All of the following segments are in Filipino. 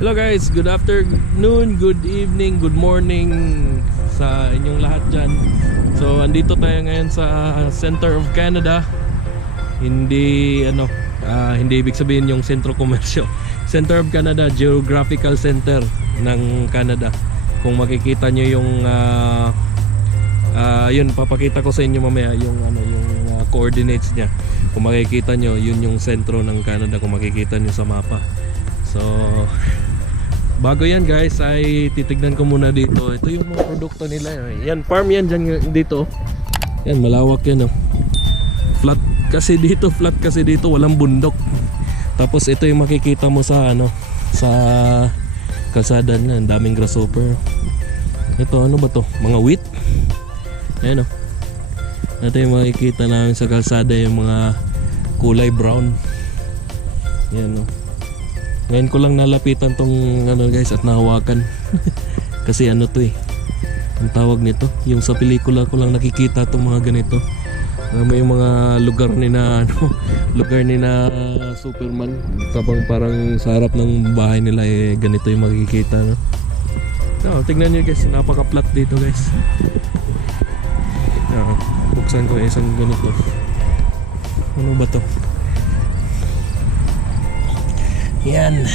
Hello guys, good afternoon, good evening, good morning sa inyong lahat dyan. So andito tayo ngayon sa center of Canada. Hindi hindi ibig sabihin yung sentro komersyo. Center of Canada, geographical center ng Canada. Kung makikita nyo yung yun, papakita ko sa inyo mamaya yung coordinates niya. Kung makikita nyo, yun yung sentro ng Canada kung makikita nyo sa mapa. So bago yan guys ay titignan ko muna dito. Ito yung mga produkto nila. Yan, farm yan dyan dito. Yan, malawak yan flat kasi dito, walang bundok. Tapos ito yung makikita mo sa sa kalsada na, ang daming grasshopper. Ito ano ba to? Mga wheat. Ayan ito yung makikita namin sa kalsada, yung mga kulay brown. Yan ngayon ko lang nalapitan tong guys at nahawakan. Kasi to ang tawag nito, yung sa pelikula ko lang nakikita tong mga ganito. May mga lugar ni na lugar ni na Superman, kapag parang sa harap ng bahay nila ganito yung makikita tignan niyo guys, napaka-flat dito guys. Buksan ko isang ganito. Ano ba to? Yan.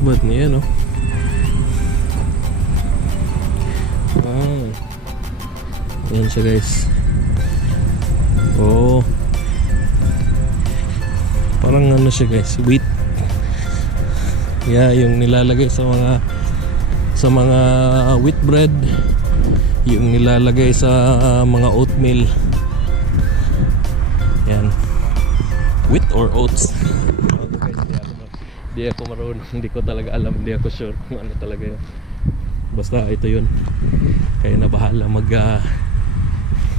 Ba't niya wow. Yan siya guys. Parang siya guys, wheat. Yung nilalagay sa mga wheat bread, yung nilalagay sa mga oatmeal. Yan, wheat or oats. Di ako marunong, hindi ko talaga alam, hindi ako sure kung ano talaga yun. Basta ito yun. Kaya na bahala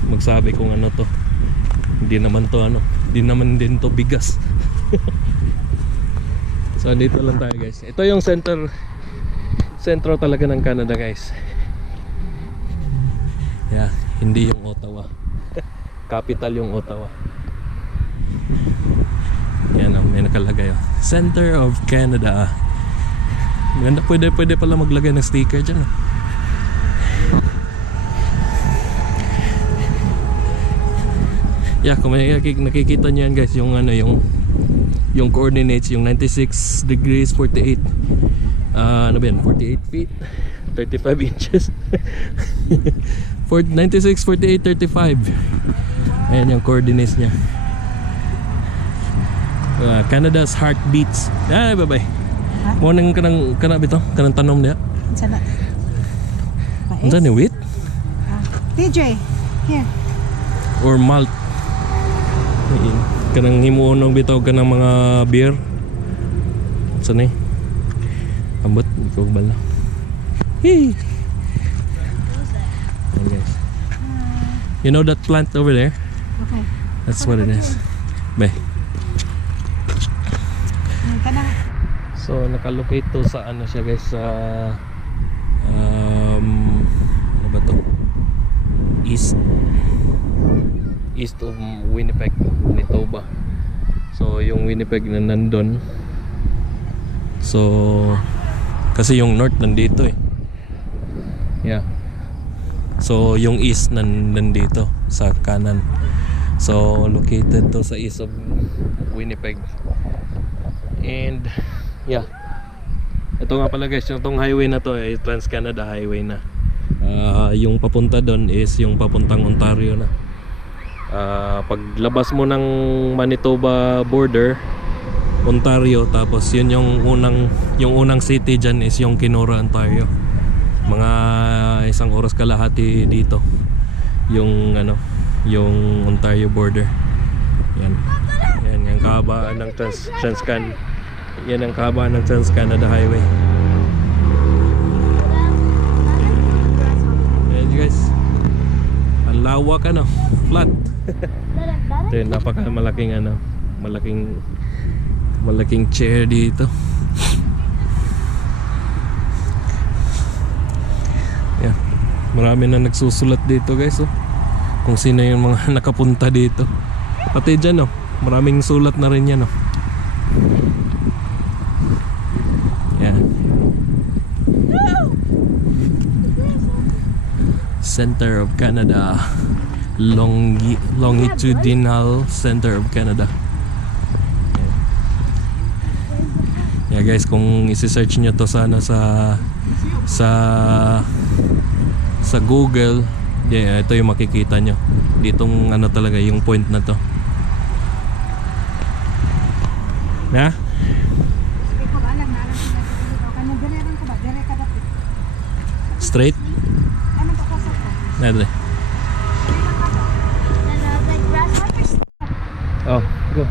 magsabi kung ano to. Hindi naman to hindi naman din to bigas. So dito lang tayo guys. Ito yung sentro talaga ng Canada guys. Hindi yung Ottawa. Capital yung Ottawa. Yan may nakalagay Center of Canada. Maganda, pwede pala maglagay ng sticker dyan kung nakikita nyo yan guys, yung yung coordinates, yung 96 degrees 48 ano ba yan, 48 feet 35 inches 96, 48, 35. Ayan yung coordinates nya. Canada's heartbeats. Bye-bye. Mo nang kanang bitaw, kanang tanom niya. Sana. Unsa ni wheat? TJ, here. Or malt. Kanang himuon bitaw kanang mga beer. Unsa ni? Ambot ikaw bala. Hey. Guys. You know that plant over there? Okay. That's what it is. Bye. So nakalocate to sa siya guys, sa ano ba to? East of Winnipeg, Manitoba. So yung Winnipeg na nandun. So kasi yung north nandito So yung east nandito sa kanan. So located to sa east of Winnipeg. And ito nga pala guys, yung highway na to ay Trans-Canada Highway na. Yung papunta doon is yung papuntang Ontario na. Paglabas mo ng Manitoba border, Ontario, tapos yun yung unang city dyan is yung Kenora, Ontario. Mga 1 oras kalahati dito yung yung Ontario border. Yan yung kahabaan ng Yan ang kahabaan ng Trans-Canada Highway. Ayan guys, ang lawak flat. Ito yung napakamalaking malaking chair dito. Marami na nagsusulat dito guys oh. Kung sino yung mga nakapunta dito. Pati dyan oh, maraming sulat na rin yan oh. Yan. Center of Canada. Longitudinal Center of Canada. Yeah guys, kung isi-search nyo to sana sa Google, yeah, ito yung makikita nyo. Ditong ano talaga yung point na to. Yeah? Sige ko alam na alam sila dito. Kano direran ko ba? Dire ka dati. Straight? Ano ba ka sa? Nadali. Like grasshoppers. Oh, go.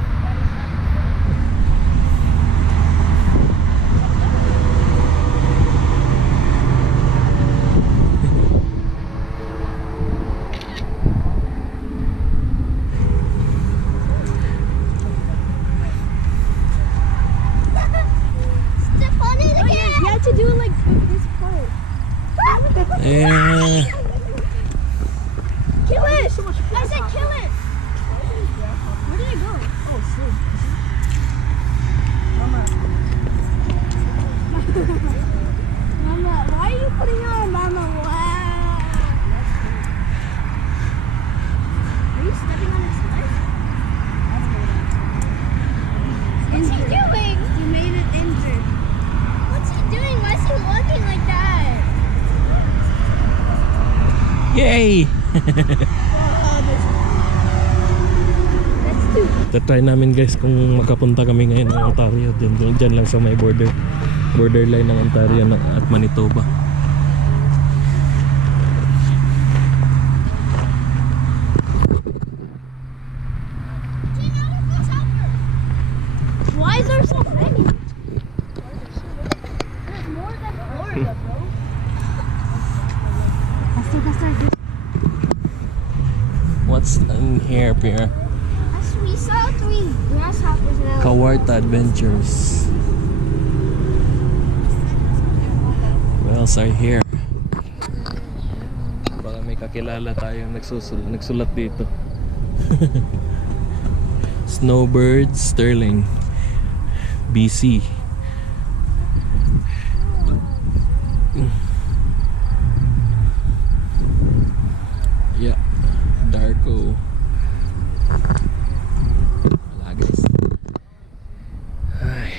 Step on it again. You have to do it like this part. Eh, Kill it! I said kill it! Where did it go? Oh, shit. Mama, why are you putting it on Mama? Wow. Are you stepping on his leg? What's he doing? You made it injured. What's he doing? Why is he walking like that? yay! That's too. Tatry namin guys kung makapunta kami ngayon ng Ontario. Dyan lang sa may borderline ng Ontario at Manitoba. Why is there so many? There's more than Florida, bro. Basta. What's in here, Pierre? We saw 3 grasshoppers now. Kawarta Adventures. What else are here? Baka may kakilala tayong nagsulat dito. Snowbird Sterling, BC. Yeah, Darko. Wala guys. Ay.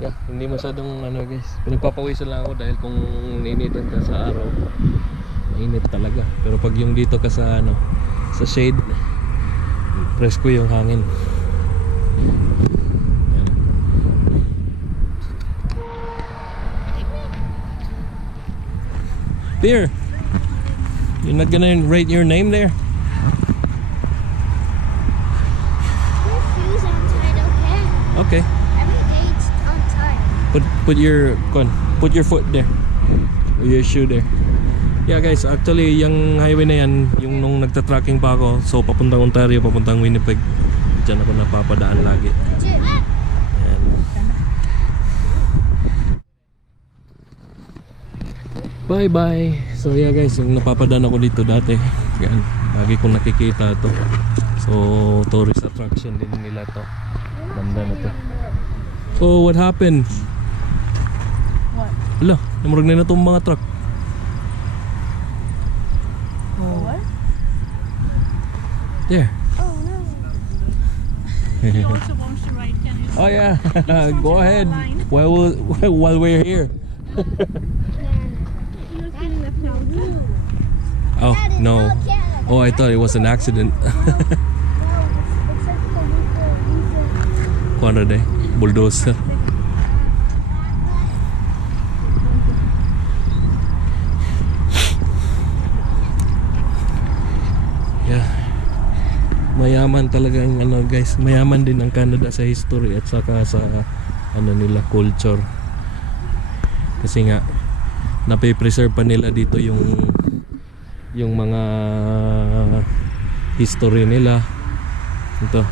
Yeah, hindi masyadong ano guys. Pinagpapawisan lang ako dahil kung ninitan ka sa araw, mainit talaga. Pero pag yung dito ka sa ano, sa shade, presko yung hangin. Yan. There. You're not gonna write your name there? Your shoes untied, okay? Okay. Every day it's untied. Put your foot there. Or your shoe there. Yeah guys, actually yung highway na yan, yung nung nagta-tracking pa ako, so papuntang Ontario, papuntang Winnipeg, dyan ako napapadaan lagi. Ayan. Bye bye. So yeah guys, yung napapadaan ako dito dati, yan, lagi kong nakikita to. So tourist attraction din nila to. Banda na to. So what happened? What? Ala, namurag na itong mga truck. What? There. Oh no. He also wants to ride. Can you? Oh yeah, from go the ahead. line. While we're here. Oh no. Oh, I thought it was an accident. Kuan day, bulldozer. Yeah. Mayaman talaga ang ano guys, mayaman din ang Canada sa history at saka sa ano nila culture. Kasi nga nape-preserve pa nila dito yung mga history nila. Ito.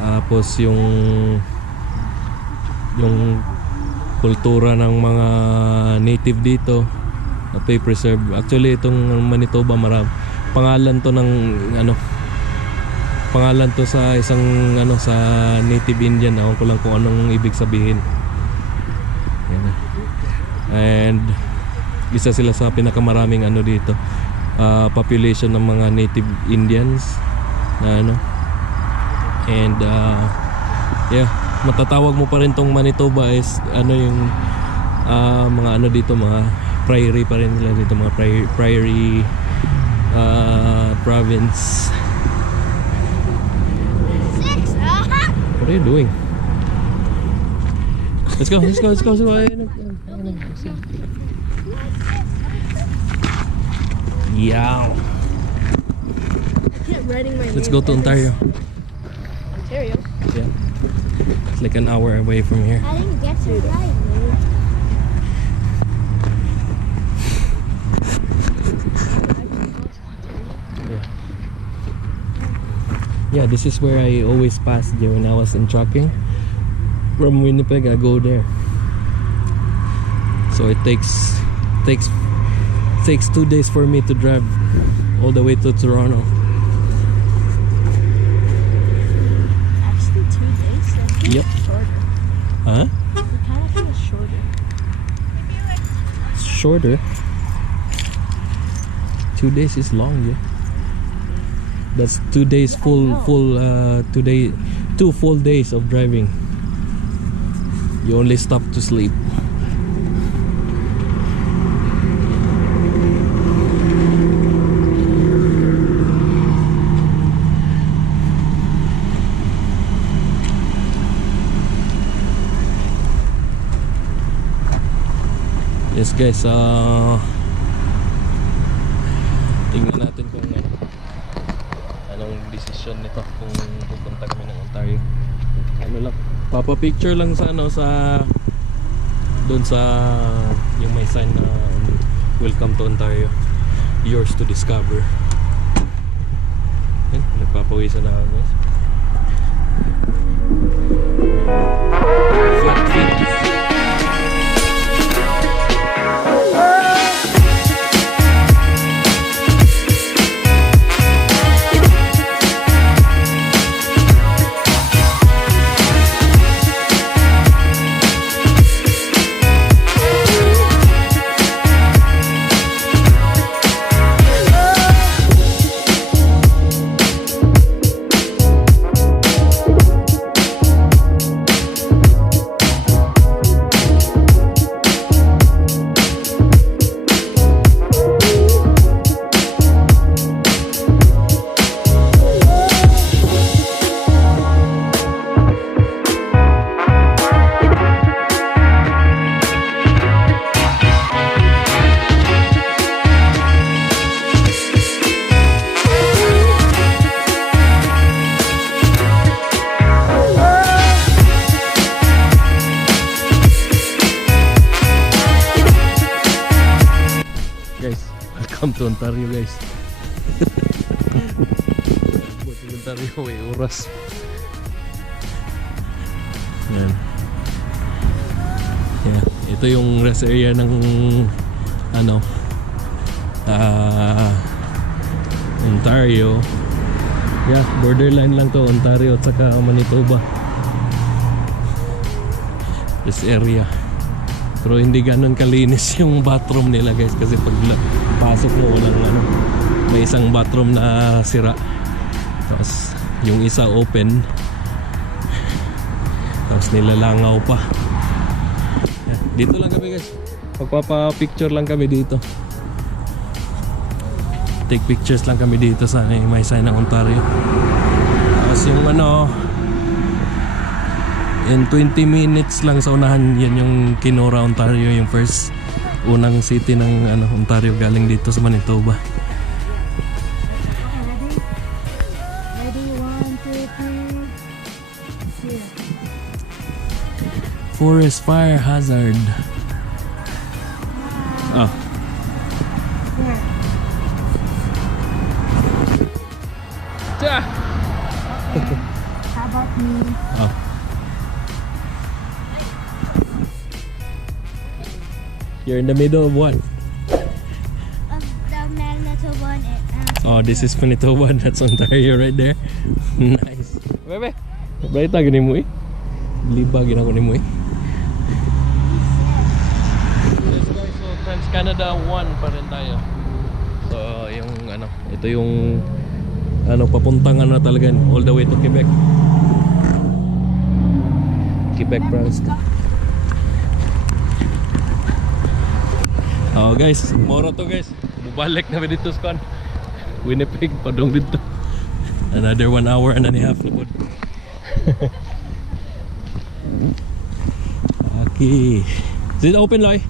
Tapos yung kultura ng mga native dito na preserve. Actually itong Manitoba pangalan to ng pangalan to sa isang sa native Indian. Ewan ko lang kung anong ibig sabihin. Yan na. And isa sila sa pinakamaraming dito population ng mga native Indians na and yeah, matatawag mo pa rin tong Manitoba is yung mga dito, mga prairie pa rin nila dito, mga prairie province. What are you doing? Let's go. Yeah. Let's go to Ontario. Ontario? Yeah. It's like an hour away from here. I didn't get to ride, man. Yeah, this is where I always passed there when I was in trucking. From Winnipeg, I go there. So it takes 2 days for me to drive all the way to Toronto. Actually, 2 days? So Yep. shorter. Huh? It kind of feels shorter. Shorter. 2 days is long, yeah. That's 2 days full 2 full days of driving. You only stop to sleep. Yes guys, tingnan natin kung anong desisyon nito kung pupunta kami ng Ontario. Lang, papa-picture lang sa doon sa yung may sign na welcome to Ontario, yours to discover. Yan, nagpapawisan na ako guys. Flat feet. Welcome to Ontario guys. Buat di Ontario may oras. Yan. Yeah. Ito yung rest area ng Ontario. Yeah, borderline lang to, Ontario at saka Manitoba. This area. Pero hindi ganun kalinis yung bathroom nila guys, kasi pag pasok mo walang may isang bathroom na sira, tapos yung isa open, tapos nilalangaw pa. Dito lang kami guys, magpapa-picture lang kami dito, take pictures lang kami dito sa may sign ng Ontario. Tapos yung in 20 minutes lang sa unahan, yan yung Kenora, Ontario, yung first unang city ng Ontario galing dito sa Manitoba. Ready? 1, 2, 3. Here. Forest fire hazard. Ah, Here. Tja! How about Oh. You're in the middle of what? Of the Manitoba and Oh, this is Manitoba. That's Ontario right there. Nice. Bebe, balita gini mo eh. Liba gina ko ni mo eh. Yes guys, so Trans-Canada 1 pa rin tayo. So, yung ano, ito yung ano, papuntang ano talaga all the way to Quebec. Quebec province. Oh guys, moro to guys. Bubalik na dito sa Winnipeg, padong dito. Another 1 hour and a half na po. Okay. Is it open, Loy?